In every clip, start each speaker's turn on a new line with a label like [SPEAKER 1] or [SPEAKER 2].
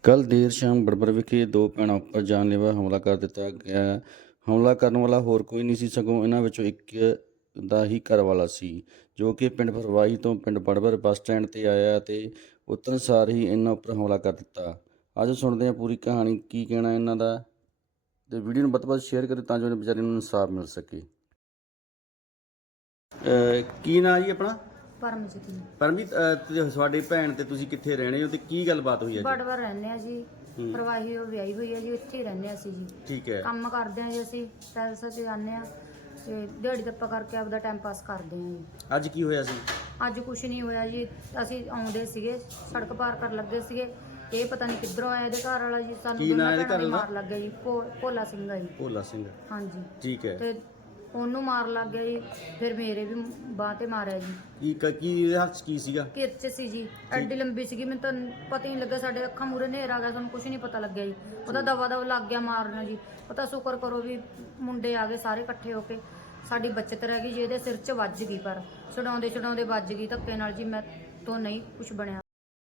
[SPEAKER 1] ਕੱਲ੍ਹ ਦੇਰ ਸ਼ਾਮ ਬੜਬੜ ਵਿਖੇ ਦੋ ਭੈਣਾਂ ਉੱਪਰ ਜਾਨਲੇਵਾ ਹਮਲਾ ਕਰ ਦਿੱਤਾ ਗਿਆ। ਹਮਲਾ ਕਰਨ ਵਾਲਾ ਹੋਰ ਕੋਈ ਨਹੀਂ ਸੀ, ਸਗੋਂ ਇਹਨਾਂ ਵਿੱਚੋਂ ਇੱਕ ਦਾ ਹੀ ਘਰ ਵਾਲਾ ਸੀ, ਜੋ ਕਿ ਪਿੰਡ ਫਰਵਾਹੀ ਤੋਂ ਪਿੰਡ ਬੜਬੜ ਬੱਸ ਸਟੈਂਡ 'ਤੇ ਆਇਆ ਅਤੇ ਉਤਰਨ ਸਾਰ ਹੀ ਇਹਨਾਂ ਉੱਪਰ ਹਮਲਾ ਕਰ ਦਿੱਤਾ। ਅੱਜ ਸੁਣਦੇ ਹਾਂ ਪੂਰੀ ਕਹਾਣੀ, ਕੀ ਕਹਿਣਾ ਇਹਨਾਂ ਦਾ, ਅਤੇ ਵੀਡੀਓ ਨੂੰ ਵੱਧ ਤੋਂ ਵੱਧ ਸ਼ੇਅਰ ਕਰੇ ਤਾਂ ਜੋ ਇਹਨਾਂ ਵਿਚਾਰਿਆਂ ਨੂੰ ਇਨਸਾਫ ਮਿਲ ਸਕੇ। ਕੀ ਨਾਂ ਜੀ ਆਪਣਾ?
[SPEAKER 2] ਪਰਮਜੀਤ ਜੀ।
[SPEAKER 1] ਪਰਮਜੀਤ, ਤੁਹਾਡੀ ਭੈਣ ਤੇ ਤੁਸੀਂ ਕਿੱਥੇ ਰਹਿਣੇ ਹੋ ਤੇ ਕੀ ਗੱਲਬਾਤ ਹੋਈ ਹੈ ਜੀ?
[SPEAKER 2] ਬੜਬੜ ਰਹਿੰਦੇ ਆ ਜੀ, ਪਰਵਾਹੀ ਉਹ ਵਿਆਹੀ ਹੋਈ ਹੈ ਜੀ, ਇੱਥੇ ਹੀ ਰਹਿੰਦੇ ਆ ਅਸੀਂ ਜੀ।
[SPEAKER 1] ਠੀਕ ਹੈ।
[SPEAKER 2] ਕੰਮ ਕਰਦੇ ਆ ਜੀ, ਅਸੀਂ ਪੈਲਸ 'ਚ ਜਾਂਦੇ ਆ ਤੇ ਦਿਹਾੜੀ ਦੱਪਾ ਕਰਕੇ ਆਪਦਾ ਟਾਈਮ ਪਾਸ ਕਰਦੇ ਆ ਜੀ।
[SPEAKER 1] ਅੱਜ ਕੀ ਹੋਇਆ ਸੀ?
[SPEAKER 2] ਅੱਜ ਕੁਛ ਨਹੀਂ ਹੋਇਆ ਜੀ, ਅਸੀਂ ਆਉਂਦੇ ਸੀਗੇ, ਸੜਕ ਪਾਰ ਕਰਨ ਲੱਗੇ ਸੀਗੇ, ਇਹ ਪਤਾ ਨਹੀਂ ਕਿੱਧਰੋਂ ਆਇਆ ਇਹਦੇ ਘਰ ਵਾਲਾ ਜੀ, ਸਾਨੂੰ
[SPEAKER 1] ਕੀ ਨਾਂ ਇਹਦੇ ਘਰ ਵਾਲੇ ਦਾ?
[SPEAKER 2] ਮਾਰ ਲੱਗ ਗਿਆ ਜੀ, ਭੋਲਾ ਸਿੰਘ ਆ ਜੀ।
[SPEAKER 1] ਭੋਲਾ ਸਿੰਘ,
[SPEAKER 2] ਹਾਂਜੀ।
[SPEAKER 1] ਠੀਕ ਹੈ।
[SPEAKER 2] ਤੇ ਉਹਨੂੰ ਮਾਰ ਲੱਗ ਗਿਆ ਜੀ, ਫਿਰ ਮੇਰੇ ਵੀ ਬਾਂਹ ਤੇ ਮਾਰਿਆ ਜੀ।
[SPEAKER 1] ਕੀ ਇਹਦੇ ਹੱਥ 'ਚ ਕੀ ਸੀਗਾ?
[SPEAKER 2] ਕਿਰਚ ਸੀ ਜੀ, ਐਡੀ ਲੰਬੀ ਸੀਗੀ, ਮੈਨੂੰ ਤਾਂ ਪਤਾ ਹੀ ਨਹੀਂ ਲੱਗਾ, ਸਾਡੇ ਅੱਖਾਂ ਮੂਹਰੇ ਹਨੇਰ ਆ ਗਿਆ, ਸਾਨੂੰ ਕੁਝ ਨਹੀਂ ਪਤਾ ਲੱਗਿਆ ਜੀ। ਉਹਦਾ ਦਵਾ ਦਵ ਲੱਗ ਗਿਆ ਮਾਰਨ ਜੀ। ਪਤਾ ਸ਼ੁਕਰ ਕਰੋ ਵੀ ਮੁੰਡੇ ਆ ਗਏ ਸਾਰੇ ਇਕੱਠੇ ਹੋ ਕੇ, ਸਾਡੀ ਬੱਚਤ ਰਹਿ ਗਈ ਜੀ, ਇਹਦੇ ਸਿਰ 'ਚ ਵੱਜ ਗਈ, ਪਰ ਛਡਾਉਂਦੇ ਵੱਜ ਗਈ ਧੱਕੇ ਨਾਲ ਜੀ, ਮੈਂ ਤੋਂ ਨਹੀਂ ਕੁਝ ਬਣਿਆ।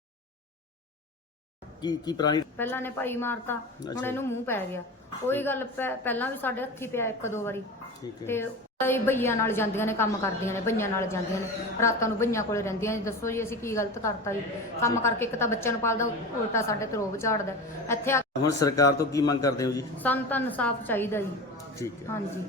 [SPEAKER 1] ਕੀ ਪੁਰਾਣੀ?
[SPEAKER 2] ਪਹਿਲਾਂ ਨੇ ਭਾਈ ਮਾਰਤਾ, ਹੁਣ ਇਹਨੂੰ ਮੂੰਹ ਪੈ ਗਿਆ। ਉਹੀ ਗੱਲ ਪਹਿਲਾਂ ਵੀ ਸਾਡੇ ਹੱਥੀ ਪਿਆ ਇੱਕ ਦੋ ਵਾਰੀ। ਤੇ ਇਹ ਭਈਆਂ ਨਾਲ ਜਾਂਦੀਆਂ ਨੇ, ਕੰਮ ਕਰਦੀਆਂ ਨੇ, ਭਈਆਂ ਨਾਲ ਜਾਂਦੀਆਂ ਨੇ, ਰਾਤਾਂ ਨੂੰ ਭਈਆਂ ਕੋਲੇ ਰਹਿੰਦੀਆਂ ਨੇ। ਦੱਸੋ ਜੀ ਅਸੀਂ ਕੀ ਗਲਤ ਕਰਤਾ ਜੀ? ਕੰਮ ਕਰਕੇ ਇੱਕ ਤਾਂ ਬੱਚਿਆਂ ਨੂੰ ਪਾਲਦਾ, ਉਲਟਾ ਸਾਡੇ ਤੇ ਰੋਬ ਝਾੜਦਾ ਇੱਥੇ ਆ।
[SPEAKER 1] ਹੁਣ ਸਰਕਾਰ ਤੋਂ ਕੀ ਮੰਗ ਕਰਦੇ ਹੋ ਜੀ?
[SPEAKER 2] ਸਾਨੂੰ ਤਾਂ ਇਨਸਾਫ ਚਾਹੀਦਾ ਜੀ।
[SPEAKER 1] ਠੀਕ ਹੈ।
[SPEAKER 2] ਹਾਂਜੀ।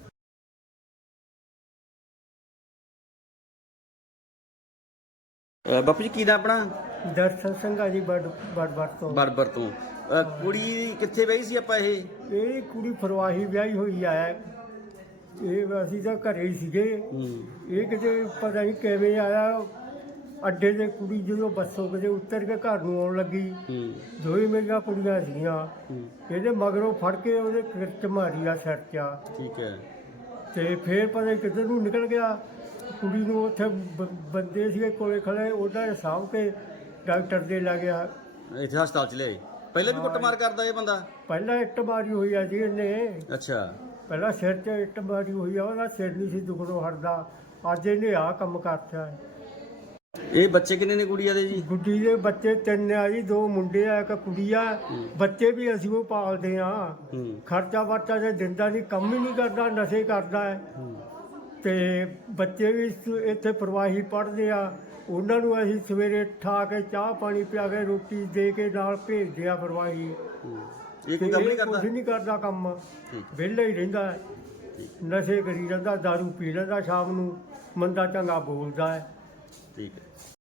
[SPEAKER 1] ਬਾਪੂ ਜੀ, ਕੀ ਨਾਮ ਆਪਣਾ?
[SPEAKER 3] ਦਰਸ਼ਨ ਸਿੰਘ ਆ ਜੀ, ਬੜਬੜ ਤੋਂ।
[SPEAKER 1] ਬਰਬਰ ਤੋਂ। ਕੁੜੀ ਕਿੱਥੇ ਬਈ ਸੀ ਆਪਾਂ?
[SPEAKER 3] ਇਹ ਕੁੜੀ ਫਰਵਾਹੀ ਵਿਆਹੀ ਹੋਈ ਆ। ਇਹ ਅਸੀਂ ਤਾਂ ਘਰੇ ਹੀ ਸੀਗੇ। ਇਹ ਕਿਤੇ ਪਤਾ ਨਹੀਂ ਕਿਵੇਂ ਆਇਆ ਅੱਡੇ ਤੇ। ਕੁੜੀ ਜਦੋਂ ਬੱਸੋਂ ਕਿਤੇ ਉਤਰ ਕੇ ਘਰ ਨੂੰ ਆਉਣ ਲੱਗੀ, ਦੋਈ ਮੇਰੀਆਂ ਕੁੜੀਆਂ ਸੀਗੀਆਂ, ਇਹਦੇ ਮਗਰੋਂ ਫੜ ਕੇ ਉਹਦੇ ਕਿਰਚ ਮਾਰੀ ਆ ਸਿਰ 'ਚ। ਠੀਕ ਹੈ। ਤੇ ਫਿਰ ਪਤਾ ਨਹੀਂ ਕਿੱਧਰ ਨੂੰ ਨਿਕਲ ਗਿਆ। ਕੁੜੀ ਨੂੰ ਉੱਥੇ ਬੰਦੇ ਸੀਗੇ ਕੋਲੇ ਖੜੇ, ਉਹਨਾਂ ਨੇ ਸਾਂਭ ਕੇ ਡਾਕਟਰ ਦੇ ਲੈ ਗਿਆ।
[SPEAKER 1] ਇੱਥੇ ਹਸਪਤਾਲ ਚ ਲਿਆਏ? ਪਹਿਲਾਂ ਵੀ ਕੁੱਟਮਾਰ ਕਰਦਾ ਇਹ ਬੰਦਾ?
[SPEAKER 3] ਪਹਿਲਾਂ ਇੱਟ ਮਾਰੀ ਹੋਈ ਆ ਜੀ ਇਹਨੇ।
[SPEAKER 1] ਅੱਛਾ।
[SPEAKER 3] ਪਹਿਲਾਂ ਸਿਰ 'ਚ ਇੱਟ ਮਾਰੀ ਹੋਈ ਆ, ਉਹਦਾ ਸਿਰ ਨਹੀਂ ਸੀ ਦੁਖਣੋਂ ਹਟਦਾ। ਅੱਜ ਇਹਨੇ ਆਹ ਕੰਮ ਕਰਤਾ।
[SPEAKER 1] ਇਹ ਬੱਚੇ ਕਿੰਨੇ ਨੇ ਗੁੜੀਆ ਦੇ ਜੀ?
[SPEAKER 3] ਗੁੱਡੀ ਦੇ ਬੱਚੇ ਤਿੰਨ ਆ ਜੀ, ਦੋ ਮੁੰਡੇ ਆ, ਇੱਕ ਕੁੜੀ ਆ। ਬੱਚੇ ਵੀ ਅਸੀਂ ਉਹ ਪਾਲਦੇ ਆ। ਖਰਚਾ ਵਰਚਾ ਜੇ ਦਿੰਦਾ ਨਹੀਂ, ਕੰਮ ਹੀ ਨਹੀਂ ਕਰਦਾ, ਨਸ਼ੇ ਕਰਦਾ ਹੈ। ਤੇ ਬੱਚੇ ਵੀ ਇੱਥੇ ਪ੍ਰਵਾਹੀ ਪੜ੍ਹਦੇ ਆ, ਉਹਨਾਂ ਨੂੰ ਅਸੀਂ ਸਵੇਰੇ ਠਾ ਕੇ ਚਾਹ ਪਾਣੀ ਪਿਆ ਕੇ ਰੋਟੀ ਦੇ ਕੇ ਨਾਲ ਭੇਜਦੇ ਆ ਪ੍ਰਵਾਹੀ।
[SPEAKER 1] ਇਹ ਕੋਈ ਕੰਮ ਨਹੀਂ ਕਰਦਾ?
[SPEAKER 3] ਕੁਝ ਨਹੀਂ ਕਰਦਾ ਕੰਮ, ਵਿਹਲਾ ਹੀ ਰਹਿੰਦਾ, ਨਸ਼ੇ ਕਰੀ ਜਾਂਦਾ, ਦਾਰੂ ਪੀ ਲੈਂਦਾ, ਸ਼ਾਮ ਨੂੰ ਮੰਦਾ ਚੰਗਾ ਬੋਲਦਾ ਹੈ।
[SPEAKER 1] ਠੀਕ ਹੈ।